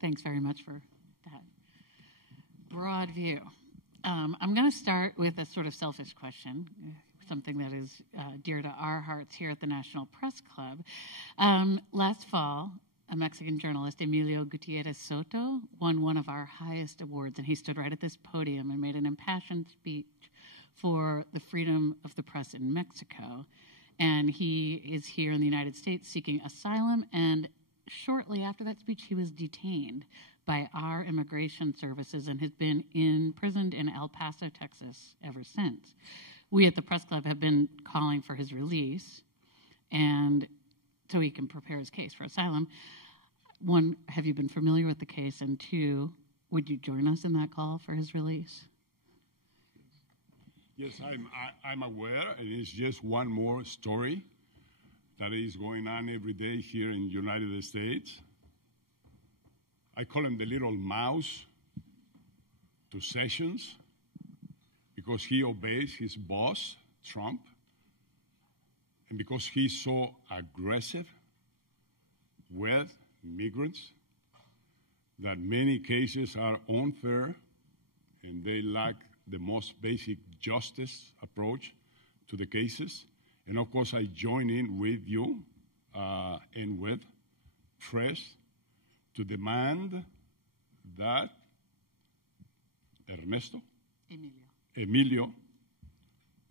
Thanks very much for that broad view. I'm going to start with a sort of selfish question, something that is dear to our hearts here at the National Press Club. Last fall, a Mexican journalist, Emilio Gutiérrez-Soto, won one of our highest awards, and he stood right at this podium and made an impassioned speech for the freedom of the press in Mexico. And he is here in the United States seeking asylum, and shortly after that speech, he was detained by our immigration services and has been imprisoned in El Paso, Texas, ever since. We at the Press Club have been calling for his release, and so he can prepare his case for asylum. One, have you been familiar with the case? And two, would you join us in that call for his release? Yes, I'm aware, and it's just one more story that is going on every day here in the United States. I call him the little mouse to Sessions because he obeys his boss, Trump, and because he's so aggressive with migrants that many cases are unfair and they lack the most basic justice approach to the cases. And of course, I join in with you and with press to demand that Emilio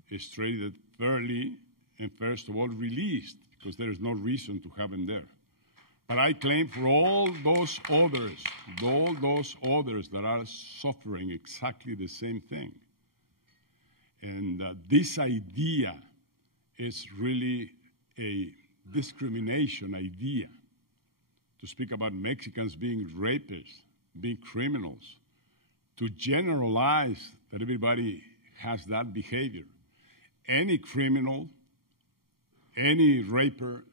is treated fairly and first of all released, because there is no reason to have him there. But I claim for all those others that are suffering exactly the same thing. And this idea is really a discrimination idea, to speak about Mexicans being rapists, being criminals, to generalize that everybody has that behavior. Any criminal, any raper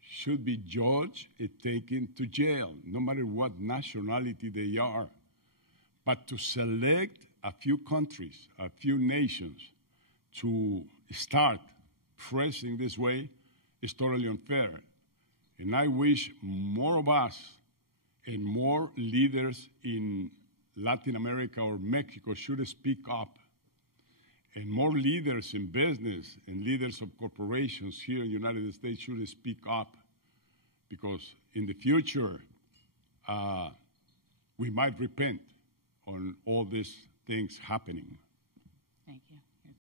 should be judged and taken to jail, no matter what nationality they are. But to select a few countries, a few nations, to start pressing this way is totally unfair. And I wish more of us and more leaders in Latin America or Mexico should speak up, and more leaders in business and leaders of corporations here in the United States should speak up, because in the future we might repent on all these things happening.